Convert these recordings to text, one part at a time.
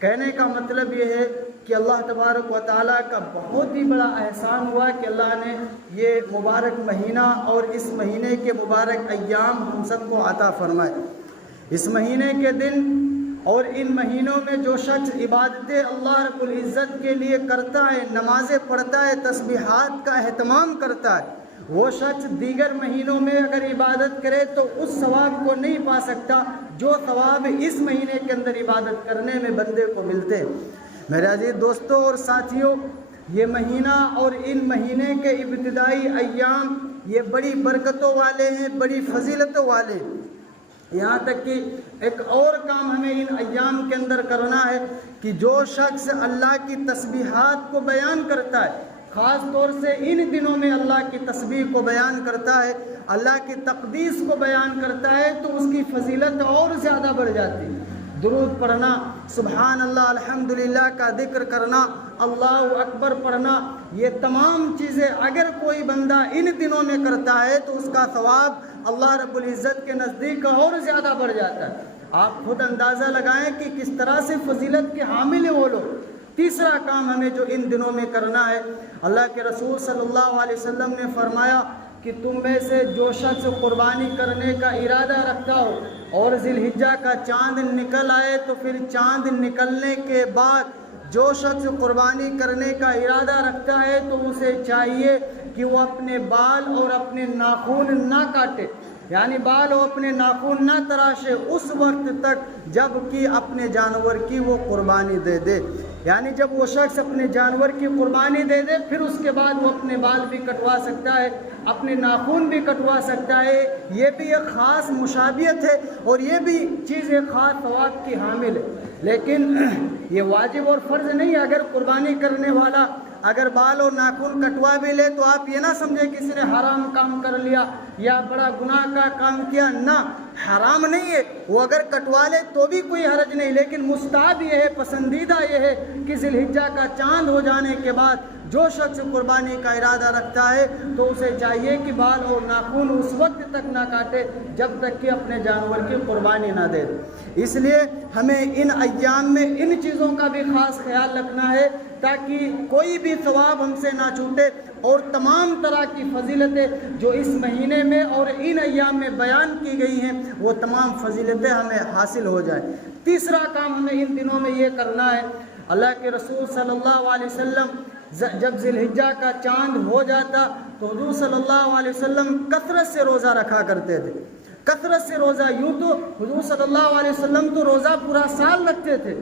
کہنے کا مطلب یہ ہے کہ اللہ تبارک و تعالیٰ کا بہت ہی بڑا احسان ہوا کہ اللہ نے یہ مبارک مہینہ اور اس مہینے کے مبارک ایام ہم سب کو عطا فرمائے۔ اس مہینے کے دن اور ان مہینوں میں جو شخص عبادتیں اللہ رب العزت کے لیے کرتا ہے، نمازیں پڑھتا ہے، تسبیحات کا اہتمام کرتا ہے، وہ شخص دیگر مہینوں میں اگر عبادت کرے تو اس ثواب کو نہیں پا سکتا جو ثواب اس مہینے کے اندر عبادت کرنے میں بندے کو ملتے ہیں۔ میرے عزیز دوستوں اور ساتھیوں، یہ مہینہ اور ان مہینے کے ابتدائی ایام یہ بڑی برکتوں والے ہیں، بڑی فضیلتوں والے ہیں۔ یہاں تک کہ ایک اور کام ہمیں ان ایام کے اندر کرنا ہے کہ جو شخص اللہ کی تسبیحات کو بیان کرتا ہے، خاص طور سے ان دنوں میں اللہ کی تسبیح کو بیان کرتا ہے، اللہ کی تقدیس کو بیان کرتا ہے، تو اس کی فضیلت اور زیادہ بڑھ جاتی ہے۔ درود پڑھنا، سبحان اللہ، الحمدللہ کا ذکر کرنا، اللہ اکبر پڑھنا، یہ تمام چیزیں اگر کوئی بندہ ان دنوں میں کرتا ہے تو اس کا ثواب اللہ رب العزت کے نزدیک اور زیادہ بڑھ جاتا ہے۔ آپ خود اندازہ لگائیں کہ کس طرح سے فضیلت کے حامل ہیں وہ لوگ۔ تیسرا کام ہمیں جو ان دنوں میں کرنا ہے، اللہ کے رسول صلی اللہ علیہ وسلم نے فرمایا کہ تم میں سے جو شخص قربانی کرنے کا ارادہ رکھتا ہو اور ذی الحجہ کا چاند نکل آئے تو پھر چاند نکلنے کے بعد جو شخص قربانی کرنے کا ارادہ رکھتا ہے تو اسے چاہیے کہ وہ اپنے بال اور اپنے ناخن نہ کاٹے، یعنی بال اور اپنے ناخن نہ تراشے اس وقت تک جب کہ اپنے جانور کی وہ قربانی دے دے۔ یعنی جب وہ شخص اپنے جانور کی قربانی دے دے پھر اس کے بعد وہ اپنے بال بھی کٹوا سکتا ہے، اپنے ناخن بھی کٹوا سکتا ہے۔ یہ بھی ایک خاص مشابہت ہے اور یہ بھی چیز ایک خاص ثواب کی حامل ہے، لیکن یہ واجب اور فرض نہیں ہے۔ اگر قربانی کرنے والا اگر بال اور ناخن کٹوا بھی لے تو آپ یہ نہ سمجھیں کہ اس نے حرام کام کر لیا یا بڑا گناہ کا کام کیا، نہ، حرام نہیں ہے۔ وہ اگر کٹوا لے تو بھی کوئی حرج نہیں، لیکن مستحب یہ ہے، پسندیدہ یہ ہے کہ ذی الحجہ کا چاند ہو جانے کے بعد جو شخص قربانی کا ارادہ رکھتا ہے تو اسے چاہیے کہ بال اور ناخن اس وقت تک نہ کاٹے جب تک کہ اپنے جانور کی قربانی نہ دے۔ اس لیے ہمیں ان ایام میں ان چیزوں کا بھی خاص خیال رکھنا ہے تاکہ کوئی بھی ثواب ہم سے نہ چھوٹے اور تمام طرح کی فضیلتیں جو اس مہینے میں اور ان ایام میں بیان کی گئی ہیں وہ تمام فضیلتیں ہمیں حاصل ہو جائیں۔ تیسرا کام ہمیں ان دنوں میں یہ کرنا ہے، اللہ کے رسول صلی اللہ علیہ وسلم جب ذی الحجہ کا چاند ہو جاتا تو حضور صلی اللہ علیہ وسلم کثرت سے روزہ رکھا کرتے تھے، کثرت سے روزہ۔ یوں تو حضور صلی اللہ علیہ وسلم تو روزہ پورا سال رکھتے تھے،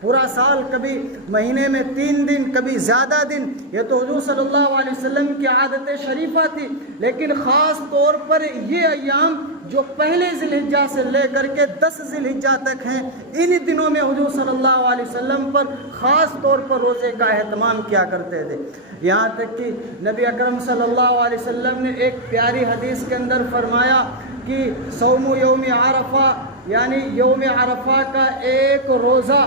پورا سال، کبھی مہینے میں 3 دن، کبھی زیادہ دن، یہ تو حضور صلی اللہ علیہ وسلم کی عادت شریفہ تھی۔ لیکن خاص طور پر یہ ایام جو پہلے ذی الحجہ سے لے کر کے 10 ذی الحجہ تک ہیں، ان دنوں میں حضور صلی اللہ علیہ وسلم پر خاص طور پر روزے کا اہتمام کیا کرتے تھے۔ یہاں تک کہ نبی اکرم صلی اللہ علیہ وسلم نے ایک پیاری حدیث کے اندر فرمایا کہ صوم یوم عرفہ، یعنی یوم عرفہ کا ایک روزہ،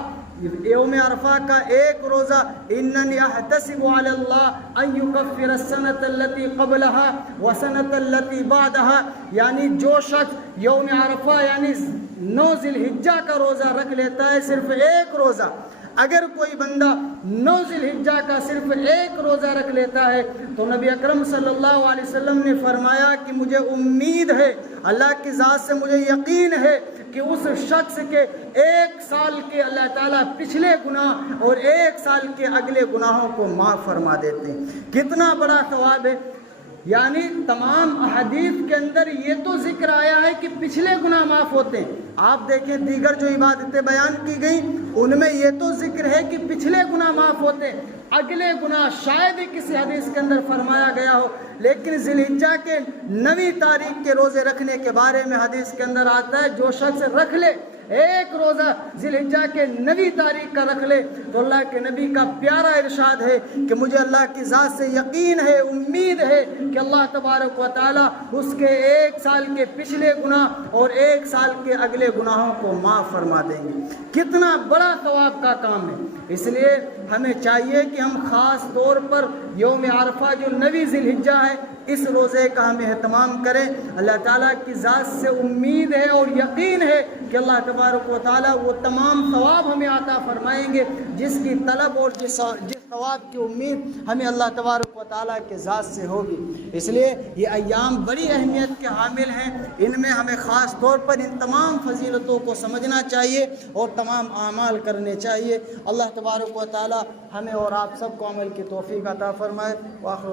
یوم عرفہ کا ایک روزہ، اننی احتسب علی اللہ ان یکفر السنۃ التي قبلها وسنۃ التي بعدها، یعنی جو شخص یوم عرفہ یعنی 9 ذی الحجہ کا روزہ رکھ لیتا ہے، صرف ایک روزہ، اگر کوئی بندہ 9 ذی الحجہ کا صرف ایک روزہ رکھ لیتا ہے تو نبی اکرم صلی اللہ علیہ وسلم نے فرمایا کہ مجھے امید ہے، اللہ کی ذات سے مجھے یقین ہے کہ اس شخص کے 1 سال کے اللہ تعالیٰ پچھلے گناہ اور 1 سال کے اگلے گناہوں کو معاف فرما دیتے ہیں۔ کتنا بڑا ثواب ہے! یعنی تمام احادیث کے اندر یہ تو ذکر آیا ہے کہ پچھلے گناہ معاف ہوتے ہیں۔ آپ دیکھیں دیگر جو عبادتیں بیان کی گئیں ان میں یہ تو ذکر ہے کہ پچھلے گناہ معاف ہوتے ہیں، اگلے گناہ شاید ہی کسی حدیث کے اندر فرمایا گیا ہو، لیکن ذی الحجہ کے 9ویں تاریخ کے روزے رکھنے کے بارے میں حدیث کے اندر آتا ہے جو شخص رکھ لے ایک روزہ ذی الحجہ کے 9ویں تاریخ کا رکھ لے تو اللہ کے نبی کا پیارا ارشاد ہے کہ مجھے اللہ کی ذات سے یقین ہے، امید ہے کہ اللہ تبارک و تعالیٰ اس کے 1 سال کے پچھلے گناہ اور 1 سال کے اگلے گناہوں کو معاف فرما دیں گے۔ کتنا بڑا ثواب کا کام ہے! اس لیے ہمیں چاہیے کہ ہم خاص طور پر یوم عرفہ جو 9ویں ذی الحجہ ہے اس روزے کا ہم اہتمام کریں۔ اللہ تعالیٰ کی ذات سے امید ہے اور یقین ہے کہ اللہ تبارک و تعالیٰ وہ تمام ثواب ہمیں عطا فرمائیں گے جس کی طلب اور جس ثواب کی امید ہمیں اللہ تبارک و تعالیٰ کے ذات سے ہوگی۔ اس لیے یہ ایام بڑی اہمیت کے حامل ہیں، ان میں ہمیں خاص طور پر ان تمام فضیلتوں کو سمجھنا چاہیے اور تمام اعمال کرنے چاہیے۔ اللہ تبارک و تعالیٰ ہمیں اور آپ سب کو عمل کی توفیق عطا فرمائے۔ وآخر